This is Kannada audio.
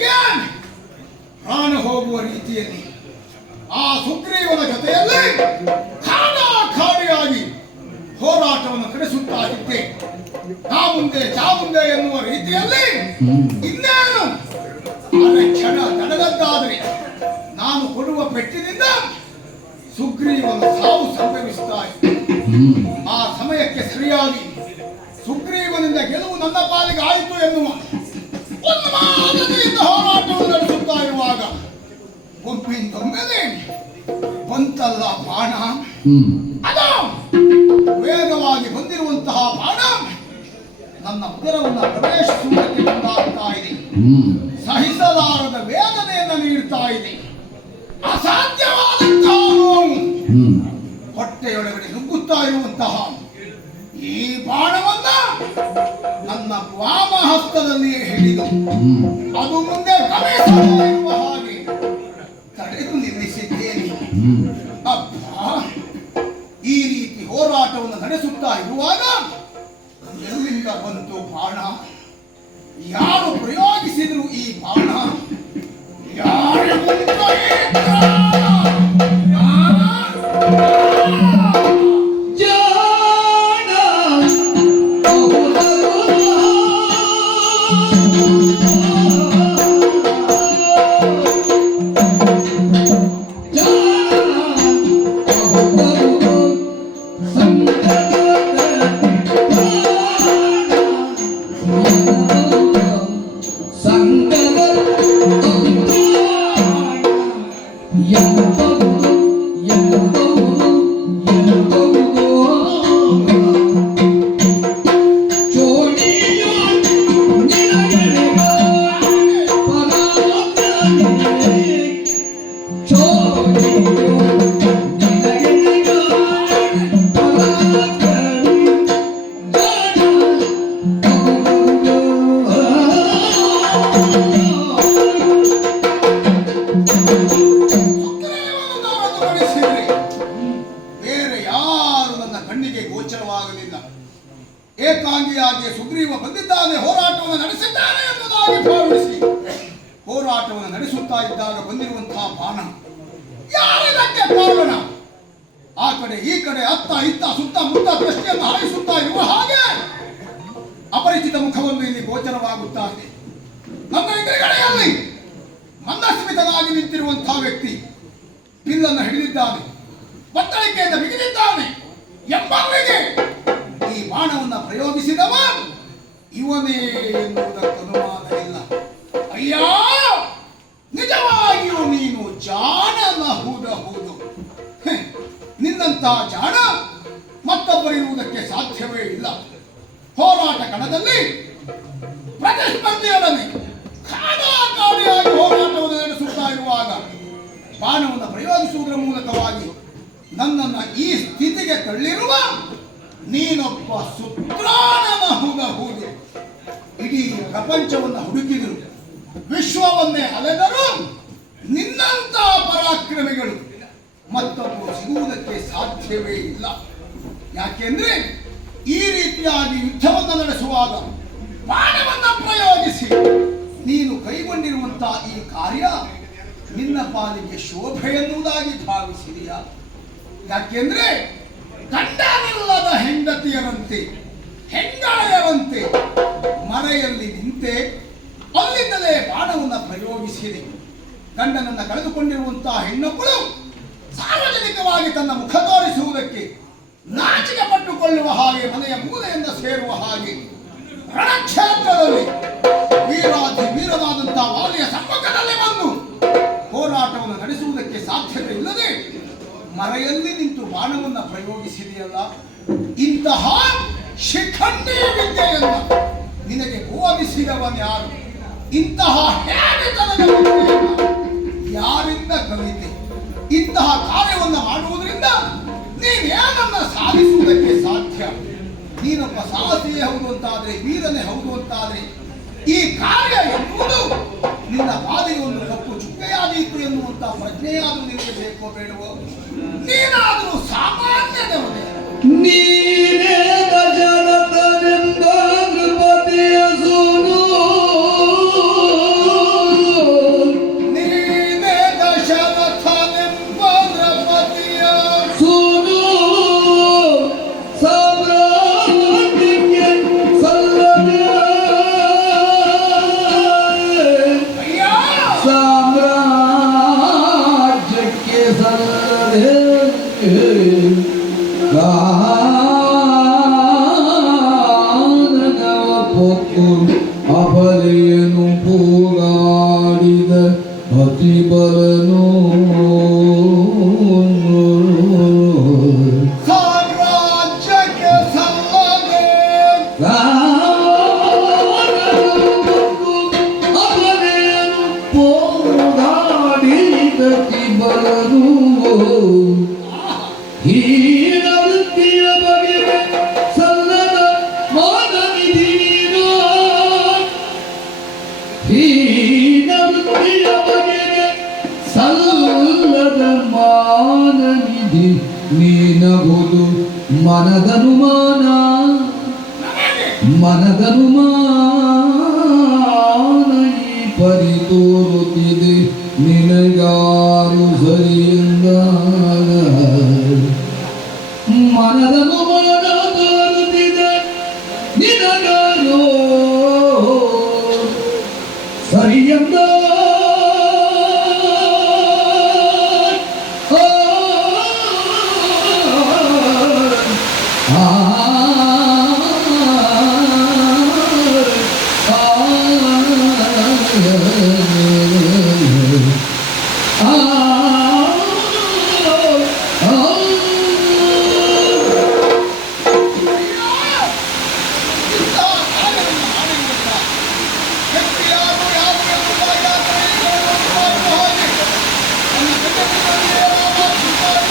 ಕೊನೆಗೆ ಪ್ರಾಣ ಹೋಗುವ ರೀತಿಯಲ್ಲಿ ಆ ಸುಗ್ರೀವನ ಜೊತೆಯಲ್ಲಿ ಖಾಡಿಯಾಗಿ ಹೋರಾಟವನ್ನು ನಡೆಸುತ್ತಾ ಇದ್ದೆ. ನಾ ಮುಂದೆ ಚಾ ಮುಂದೆ ಎನ್ನುವ ರೀತಿಯಲ್ಲಿ ಇನ್ನೇನು ಅರೆ ಕ್ಷಣ ತಡೆದದ್ದಾದರೆ ನಾನು ಕೊಡುವ ಪೆಟ್ಟಿನಿಂದ ಸುಗ್ರೀವನ ಸಾವು ಸಂಭವಿಸುತ್ತಾ ಇತ್ತು. ಆ ಸಮಯಕ್ಕೆ ಸರಿಯಾಗಿ ಸುಗ್ರೀವನಿಂದ ಗೆಲುವು ನನ್ನ ಪಾಲಿಗೆ ಆಯಿತು ಎನ್ನುವ ಉನ್ಮಾದನೆಯಿಂದ ಹೋರಾಟವನ್ನು ನಡೆಸುತ್ತಾ ಇರುವಾಗ ಒಮ್ಮಿಂದೊಮ್ಮೆಲೆ ಬಂತಲ್ಲ ಬಾಣ. ಅದು ವೇಗವಾಗಿ ಬಂದಿರುವಂತಹ ಬಾಣ ನನ್ನ ಉದರವನ್ನು ಪ್ರವೇಶಿಸುವುದಕ್ಕೆ ಮುಂದಾಗ್ತಾ ಇದೆ. ಸಹಿಸಲಾರದ ವೇದನೆಯನ್ನು ನೀಡುತ್ತಾ ಇದೆ. ಅಸಾಧ್ಯವಾದಂತಹ ನೋವು ಹೊಟ್ಟೆಯೊಳಗಡೆ ನುಗ್ಗುತ್ತಾ ಇರುವಂತಹ ಈ ಬಾಣವನ್ನ ನನ್ನ ವಾಮಹಸ್ತದಲ್ಲಿಯೇ ಹಿಡಿದು ಅದು ಮುಂದೆ ಪ್ರವೇಶಿಸುವ ಹಾಗೆ ತಡೆದು ನಿಲ್ಲಿಸಿದ್ದೇನೆ. ಅಬ್ಬಾ, ಈ ರೀತಿ ಹೋರಾಟವನ್ನು ನಡೆಸುತ್ತಾ ಇರುವಾಗ ಎಲ್ಲಿಂದ ಬಂತು ಬಾಣ? ಯಾರು ಪ್ರಯೋಗಿಸಿದ್ರು ಈ ಬಾಣ? ಯಾರು ಏಕಾಂಗಿಯಾಗಿ ಸುಗ್ರೀವ ಬಂದಿದ್ದಾನೆ, ಹೋರಾಟವನ್ನು ನಡೆಸಿದ್ದಾನೆ ಎಂಬುದಾಗಿ ಭಾವಿಸಿ ಹೋರಾಟವನ್ನು ನಡೆಸುತ್ತಾ ಇದ್ದಾಗ ಬಂದಿರುವಂತಹ ಬಾಣ ಯಾರಿದಕ್ಕೆ ಕಾರಣ? ಆ ಕಡೆ ಈ ಕಡೆ ಅತ್ತ ಇತ್ತ ಸುತ್ತ ಮುತ್ತ ದೃಷ್ಟಿಯನ್ನು ಹಾಯಿಸುತ್ತಾ ಇರುವ ಹಾಗೆ ಅಪರಿಚಿತ ಮುಖವನ್ನು ಇಲ್ಲಿ ಗೋಚರವಾಗುತ್ತಾ ಇದೆ. ನನ್ನ ಎದುರುಗಡೆಯಲ್ಲಿ ಮಂದಸ್ಮಿತನಾಗಿ ನಿಂತಿರುವಂತಹ ವ್ಯಕ್ತಿ ಬಿಲ್ಲನ್ನು ಹಿಡಿದಿದ್ದಾನೆ, ಬತ್ತಳಿಕೆಯಿಂದ ಬಿಗಿದಿದ್ದಾನೆ ಎಂಬವರಿಗೆ ಈ ಬಾಣವನ್ನು ಪ್ರಯೋಗಿಸಿದವ ಇವನೇ ಎನ್ನುವುದಕ್ಕೆ ಅನುಮಾನ ಇಲ್ಲ. ಅಯ್ಯ, ನಿಜವಾಗಿಯೂ ನೀನು ಜಾಣನಹುದಹುದು. ನಿನ್ನಂತಹ ಜಾಣ ಮತ್ತೊಬ್ಬರಿರುವುದಕ್ಕೆ ಸಾಧ್ಯವೇ ಇಲ್ಲ. ಹೋರಾಟ ಕಣದಲ್ಲಿ ಪ್ರತಿಸ್ಪರ್ಧಿಯೊಡನೆ ಖಾಡಿಯಾಗಿ ಹೋರಾಟವನ್ನು ನಡೆಸುತ್ತಾ ಇರುವಾಗ ಬಾಣವನ್ನು ಪ್ರಯೋಗಿಸುವುದರ ಮೂಲಕವಾಗಿ ನನ್ನನ್ನು ಈ ಸ್ಥಿತಿಗೆ ತಳ್ಳಿರುವ ನೀನೊಬ್ಬ ಸುತ್ರಾಣನಹುದಹುದು. ಇಡೀ ಪ್ರಪಂಚವನ್ನು ಹುಡುಕಿದರು, ವಿಶ್ವವನ್ನೇ ಅಲೆದರೂ ನಿನ್ನಂತಹ ಪರಾಕ್ರಮಿಗಳು ಮತ್ತೊಬ್ಬರು ಸಿಗುವುದಕ್ಕೆ ಸಾಧ್ಯವೇ ಇಲ್ಲ. ಯಾಕೆಂದ್ರೆ ಈ ರೀತಿಯಾಗಿ ಯುದ್ಧವನ್ನು ನಡೆಸುವಾಗ ಬಾಣವನ್ನು ಪ್ರಯೋಗಿಸಿ ನೀನು ಕೈಗೊಂಡಿರುವಂತಹ ಈ ಕಾರ್ಯ ನಿನ್ನ ಪಾಲಿಗೆ ಶೋಭೆ ಎನ್ನುವುದಾಗಿ ಭಾವಿಸಿದೆಯಾ? ಯಾಕೆಂದ್ರೆ ಗಂಡನಿಲ್ಲದ ಹೆಂಡತಿಯರಂತೆ ಹೆಂಗಳೆಯರಂತೆ ಮರೆಯಲ್ಲಿ ನಿಂತೆ ಅಲ್ಲಿಂದಲೇ ಬಾಣವನ್ನು ಪ್ರಯೋಗಿಸಿದೆ. ಗಂಡನನ್ನು ಕಳೆದುಕೊಂಡಿರುವಂತಹ ಹೆಣ್ಣೊಬ್ಬಳು ಸಾರ್ವಜನಿಕವಾಗಿ ತನ್ನ ಮುಖ ತೋರಿಸುವುದಕ್ಕೆ ನಾಚಿಕೆ ಪಟ್ಟುಕೊಳ್ಳುವ ಹಾಗೆ ಮನೆಯ ಮೂಲೆಯಿಂದ ಸೇರುವ ಹಾಗೆ ರಣಕ್ಷೇತ್ರದಲ್ಲಿ ವೀರನಾದಂತಹ ವಾಲಿಯ ಸಮ್ಮುಖದಲ್ಲಿ ಬಂದು ಹೋರಾಟವನ್ನು ನಡೆಸುವುದಕ್ಕೆ ಸಾಧ್ಯತೆ ಇಲ್ಲದೆ ಮರೆಯಲ್ಲಿ ನಿಂತು ಬಾಣವನ್ನು ಪ್ರಯೋಗಿಸಿದೆಯಲ್ಲ, ಇಂತಹ ಶಿಖಂಡಿ ವಿದ್ಯೆಯನ್ನು ನಿನಗೆ ಬೋಧಿಸಿದವನ್ಯಾರು? ಇಂತಹ ಹೇಡಿತನದ ವಿದ್ಯೆಯನ್ನು ಯಾರಿಂದ ಕಲಿತೆ? ಇಂತಹ ಕಾರ್ಯವನ್ನು ಮಾಡುವುದರಿಂದ ನೀನೇನನ್ನು ಸಾಧಿಸುವುದಕ್ಕೆ ಸಾಧ್ಯ? ನೀನೊಬ್ಬ ಸಾಹಸಿಯೇ ಹೌದು ಅಂತಾದ್ರೆ, ವೀರನೇ ಹೌದು ಅಂತಾದ್ರೆ ಈ ಕಾರ್ಯ ಎನ್ನುವುದು ನಿನ್ನ ಬಾಲಿಗೆ ಒಂದು ಕಪ್ಪು ಚುಕ್ಕೆಯಾದೀತು ಎನ್ನುವಂತ ಪ್ರಜ್ಞೆಯಾದರೂ ನಿನಗೆ ಬೇಕೋ ಬೇಡವೋ? ನೀನಾದರೂ ಸಾಮಾನ್ಯದವನೇ? ನೀನೇ ದಶರಥನೆಂದ ನೃಪತಿಯ ಸೂನು ಮಾಡಿದ ಅತಿಬಲನು ಸಾಮ್ರಾಜ್ಯಕ್ಕೆ ಸಲ್ಲದೆ ಅವನೇನು ಪೋರಾಡಿದ ಅತಿಬಲನು ಹೀನ ವೃತ್ತಿಯ ಬಗೆಗೆ ಸಲ್ಲದ ಮಾನವಿಧಿ ನೀನು ಹೀನ ವೃತ್ತಿಯ ಬಗೆಗೆ ಸಲ್ಲದ ಮಾನವಿಧಿ ನೀನಬಹುದು ಮನದನುಮಾನ ಈ ಪರಿ ತೋರುತ್ತಿದೆ ನಿನಗಾರು ಸರಿಯಿಂದ ಮನದನುಮಾನ ತೋರುತ್ತಿದೆ ನಿನಗಾರು ಸರಿಯಿಂದ ಆ